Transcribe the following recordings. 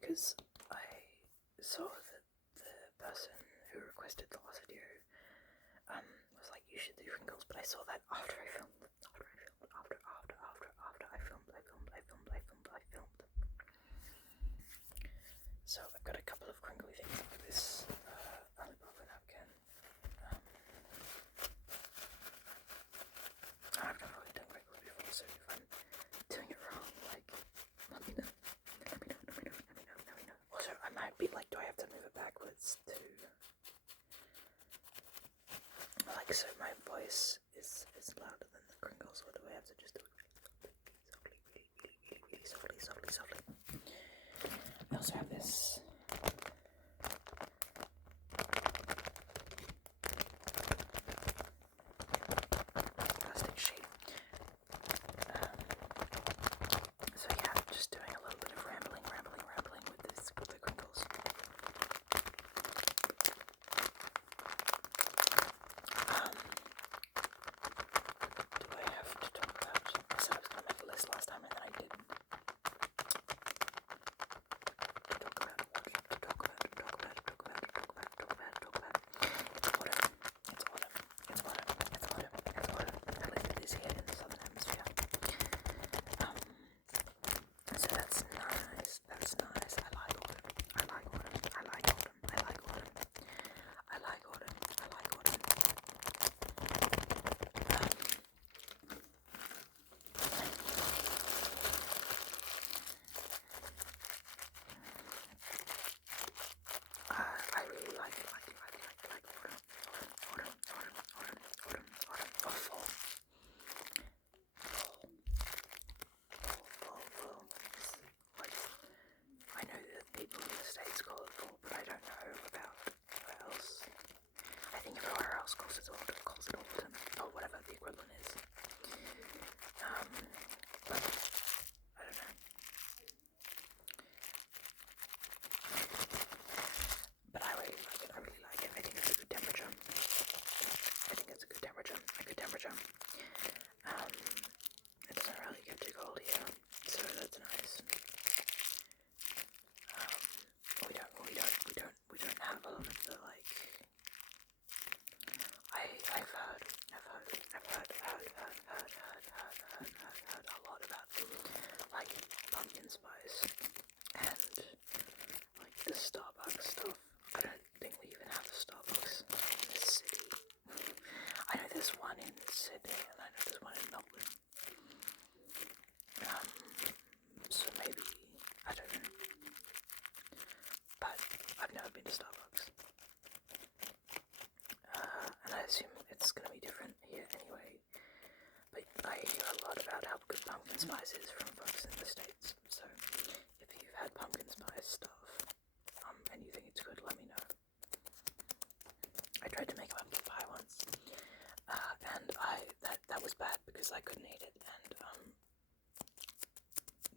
because I saw that the person who requested the last video was like, you should do Crinkles, but I saw that after I filmed. So I've got a couple of crinkly things like this Alibaba napkin. I've never really done crinkles before, so if I'm doing it wrong, like, let me know. Also, I might be like, do I have to move it backwards to, like, so my voice is louder than the crinkles, or do I have to just do it really softly? I also have this plastic sheet. So yeah, just doing a little bit of rambling with the crinkles. Do I have to talk about? I said I was gonna make a list last time and then I didn't. It's autumn. I live in this here in the southern hemisphere. So that's nice. I like autumn. I really like autumn, or fall. Like, I know that people in the States call it fall, but I don't know about where else. I think everywhere else calls it autumn, or whatever the equivalent is. But I don't know. But I really like it. I think it's a good temperature. It doesn't really get too cold here, so that's nice. We don't have a lot of the, like, I've heard a lot about, like, pumpkin spice and, like, the Starbucks stuff. I don't think we even have a Starbucks in this city. I know there's one in Sydney and I know there's one in Melbourne. So maybe, I don't know. But I've never been to Starbucks. And I assume it's going to be different here anyway. But I hear a lot about how good pumpkin spice is from folks in the States. So if you've had pumpkin spice stuff, and you think it's good, let me know. I tried to make a pumpkin pie once, and that was bad because I couldn't eat it, and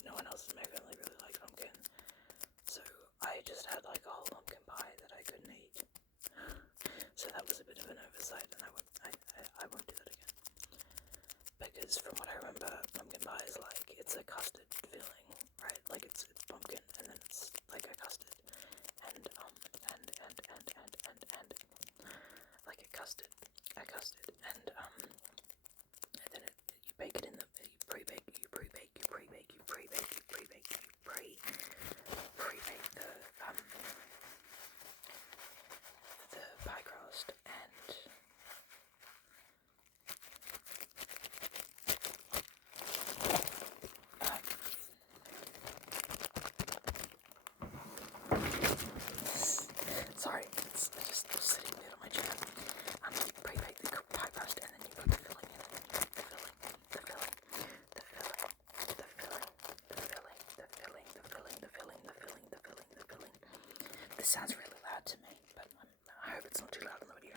no one else in my family really liked pumpkin, so I just had like a whole pumpkin pie that I couldn't eat. So that was a bit of an oversight, and I won't do that again. Because from what I remember, pumpkin pie is like, it's a custard filling, right? Like it's pumpkin and then it's like a custard, and like a custard, and then you bake it in the, you pre-bake the pie crust, and sorry, it's just sitting there on my chair. You pre-bake the pie crust and then you put the filling in it. The filling. This sounds really loud to me, but I hope it's not too loud on the video.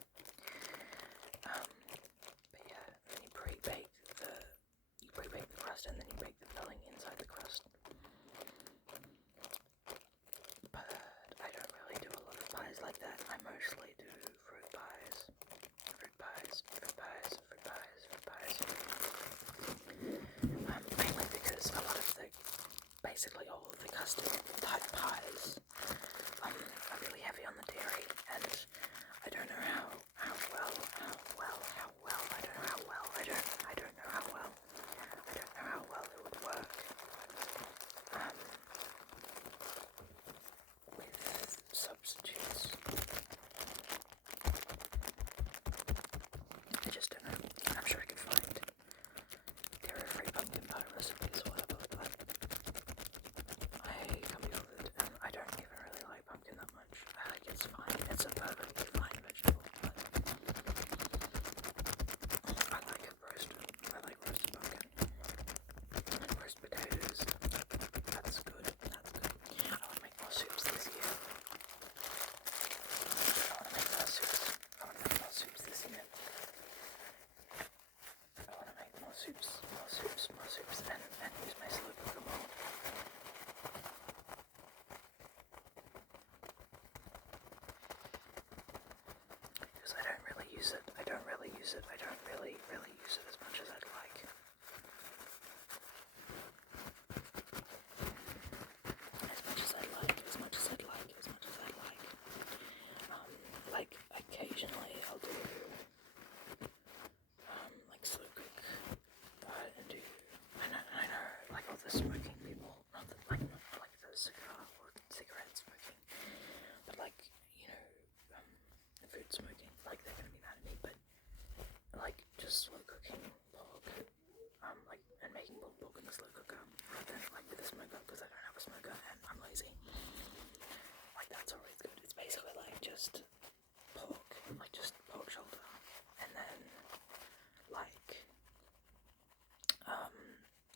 But yeah, then you pre-bake the crust and then you bake the filling inside the crust. But I don't really do a lot of pies like that. I mostly do fruit pies. Mainly because basically all of the custard, the type pies are really heavy on the dairy, and I don't know how well it would work with substitutes. I just don't know. I'm sure I can find dairy-free pumpkin pie recipes or whatever, but I can't be bothered, and I don't even really like pumpkin that much. It's fine. It's a perfectly fine vegetable, but I like roasted pumpkin. Roast potatoes. That's good. I want to make more soups this year. I want to make more soups this year. I want to make more soups, and use my slow cooker more. Because I don't really use it. I don't really use it as much as I'd like. As much as I'd like. Like occasionally I'll do like slow cook and do I know like all the smoking people, not like the cigar or cigarette smoking, but like, you know, food smoking, like they're gonna be mad at me, but like just slow cooking pork, like, and making pulled pork in the slow cooker rather than like with a smoker, because I don't have a smoker and I'm lazy. Like that's always good. It's basically like just pork shoulder, and then like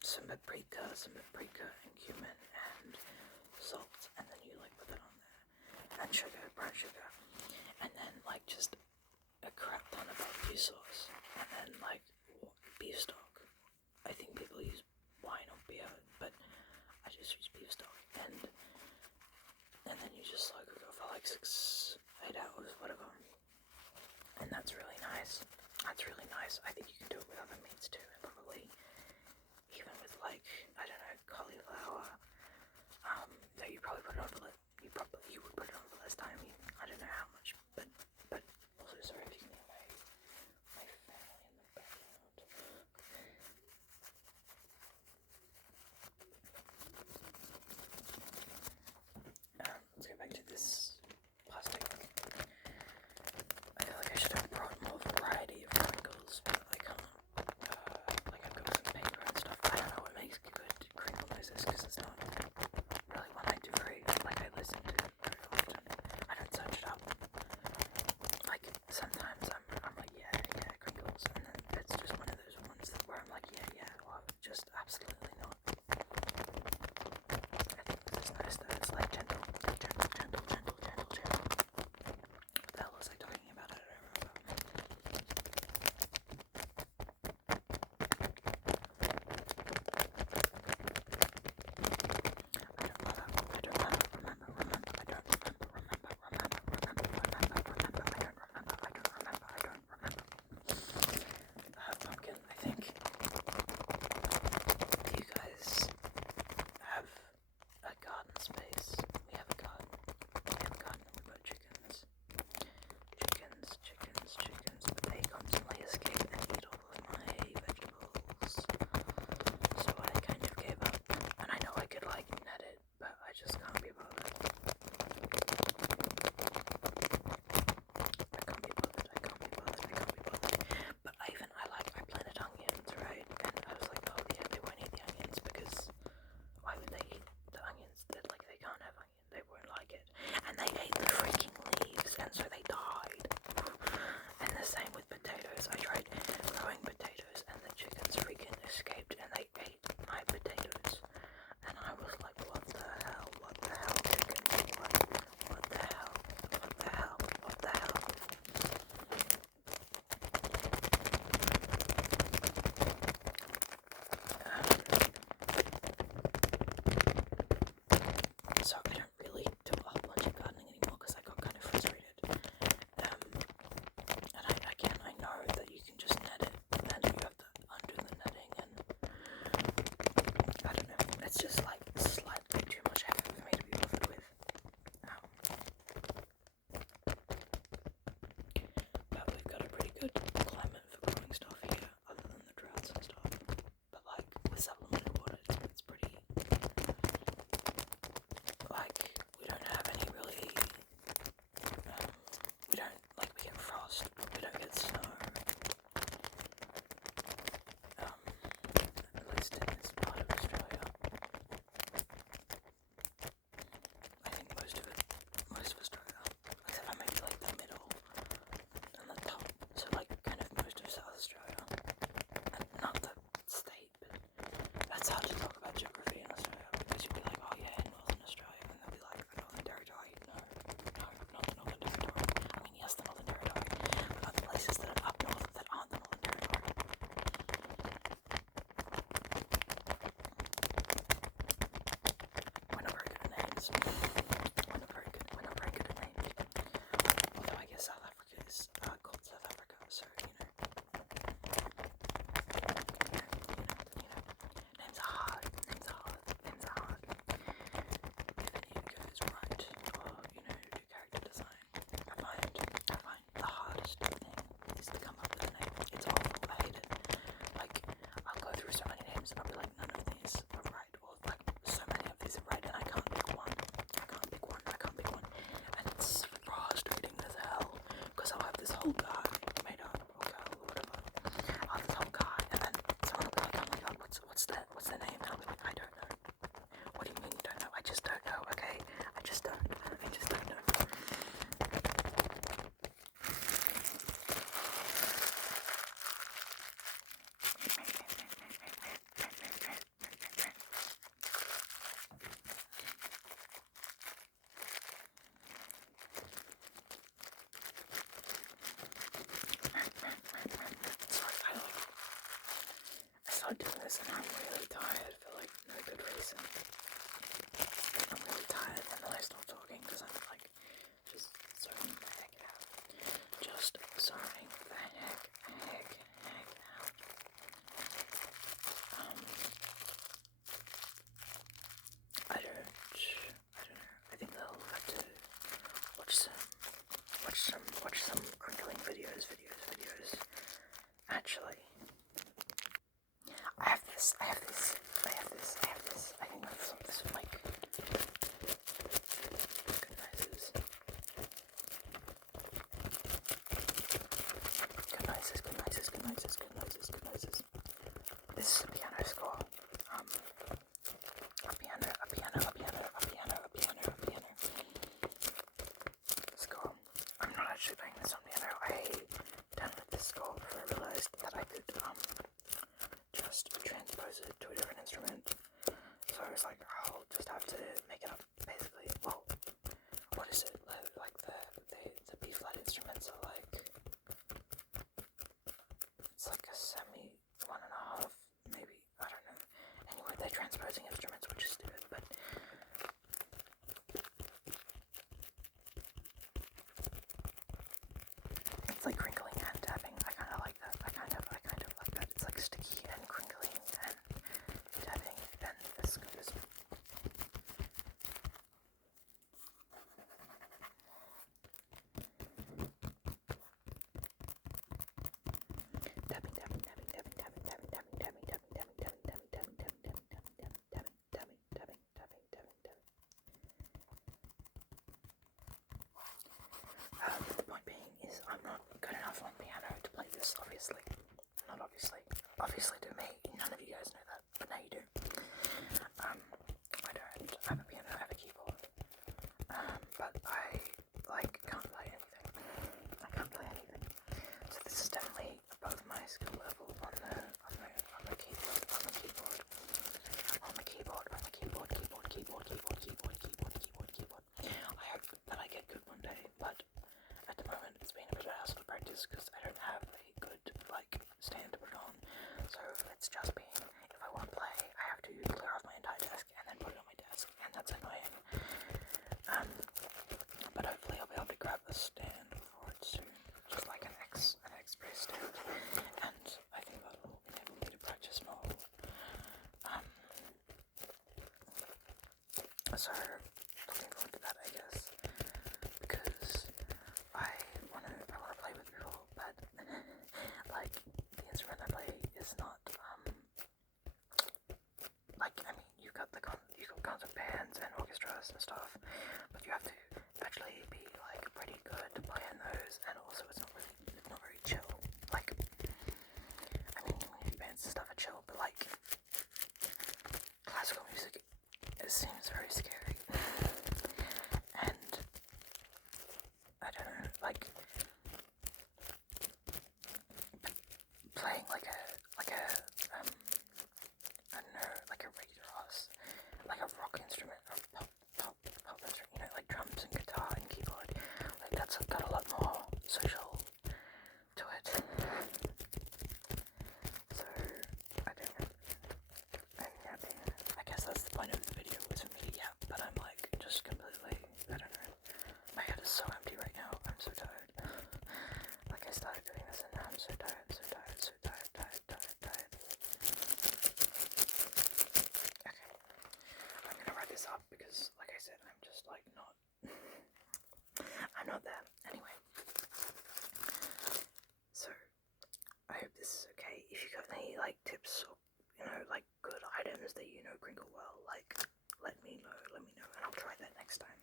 some paprika and cumin and salt, and then you like put that on there, and brown sugar, and then like just a crap ton of barbecue sauce, and then like beef stock. I think people use wine or beer, but I just use beef stock, and then you just slow cook it for like 6-8 hours, whatever. And that's really nice. I think you can do it with other meats too, and probably even with like, I don't know, cauliflower. Though you probably put it on for you would put it on for less time. I don't know how much, but also sorry if you can hear my family in the background. Let's go back to this plastic. I feel like I should have brought more variety of Crinkles, but I can't. Like I've got some paper and stuff. I don't know what makes good actually. I have this. I think that's what this would make. Good noises. Good noises, good noises, good noises, good noises, good noises. This is a piano score. A piano score. I'm not actually playing this on piano. I downloaded this score before I realised that I could just transpose it to a different instrument. So I was like, I'll just have to make it up basically. Well, what is it? Like the B flat instruments are like, it's like a semi 1.5 maybe, I don't know. Anyway, they're transposing instruments, which is stupid, but it's like crinkling and tapping. I kind of like that. I kind of like that. It's like sticky and crinkling and tapping, and it's good as the point being is I'm not good enough on piano to play this, obviously. Not obviously. Obviously to me, none of you guys know that, but now you do. I don't have a piano, I have a keyboard. But I, can't play anything. I can't play anything. So this is definitely above my skill level on the keyboard. I hope that I get good one day, but at the moment it's been a bit of a hassle to practice because I don't have a good, stand to put it on. So it's just been, if I want to play, I have to clear off my entire desk and then put it on my desk, and that's annoying. But hopefully I'll be able to grab a stand for it soon, just like an express stand, and I think that will enable me to practice more. So looking forward to that, I guess, because I wanna play with people, but the instrument I play is not you've got concert bands and orchestras and stuff, but you have to actually be pretty good to play in those, and also it's not very chill. Community bands and stuff are chill, but classical music, it seems very scary. And I don't know, playing I don't know, a regular a rock instrument or pop instrument, drums and guitar and keyboard, that's got a lot more social to it. So I don't know. I guess that's the point of the video, was for me to yap, but I'm just completely, I don't know. My head is so empty right now. I'm so tired. I started doing this and now I'm so tired. Okay. I'm gonna write this up because, like I said, I'm just not. I'm not there. Anyway. So, I hope this is okay. If you got any tips or good items that Crinkle well, let me know, and I'll try that next time.